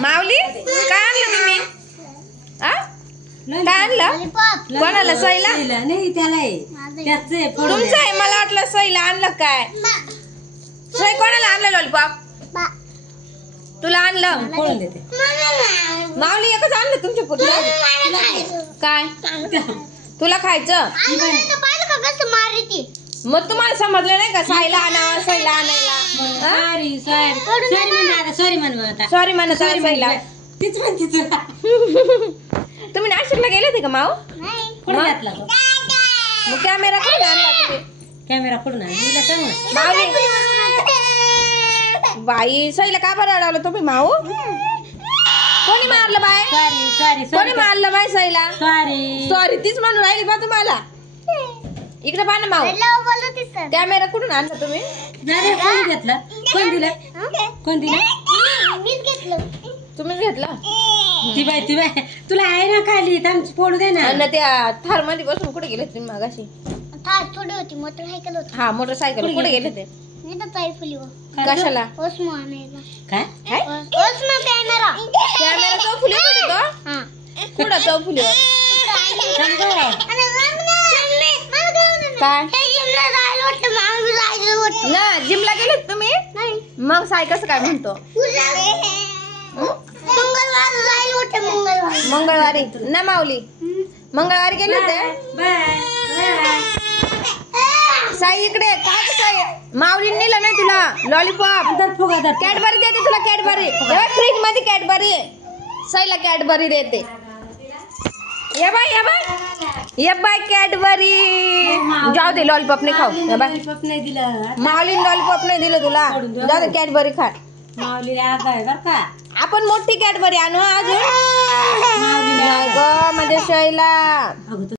माऊली काय आणलं तुम्ही? काय आणलं? कोणाला? सईला? नाही त्याला तुमचं आहे? मला वाटलं सईला आणलं काय. सई कोणाला आणलं लॉलीपॉप? तुला आणलं? माऊली एकच आणलं तुमच्या पुढलं. काय तुला खायचं? मग तुम्हाला समजलं नाही का सईला आणावं सईला आणायला? सॉरी म्हणा सईला. तीच म्हणते तुला. तुम्ही नाशिकला गेले होते का माऊ? कुठे घातला मग कॅमेरा कुठे आणला तुम्ही? कॅमेरा कुठून आणला सांग ना. माऊली बाई सईला का बरं अडवलं तुम्ही माऊ? कोणी मारलं बाय? कोणी मारलं बाय सईला? सॉरी तीच म्हणून राहिली बा तुम्हाला. इकडे पहा ना माऊ. कॅमेरा कुठून आणला तुम्ही? कोण घेतला? कोण दिलं? कोण दिलं? तुम्हीच घेतला? ती बाय तुला आहे ना खाली आमची पोडू दे ना. आणि त्या थार मध्ये बसून कुठे गेले तुम्ही मागाशी? थार थोडी होती मोटरसायकल होती. हा मोटरसायकल कुठे गेले ते? कशाला? काय कॅमेरा चौफुली कुठे तो? कुठं चौफुलीवर? काय ना जिमला गेलेत तुम्ही? मग साय कसं काय म्हणतो? मंगळवारी ना माऊली मंगळवारी गेले होते. साई इकडे काय साई माऊली नेलं नाही तुला लॉलीपॉप कॅडबरी देते तुला. कॅडबरी फ्रीज मध्ये कॅडबरी साईला कॅडबरी देते. ये बाय कॅडबरी जाऊ दे लॉलीपॉप नाही खाऊ. नाही दिलं माऊली लॉलीपॉप नाही दिलं तुला. जाऊ दे कॅडबरी खा. माऊली आहे बर का. आपण मोठी कॅडबरी आणू अजून. नाही ग माझ्या शैला.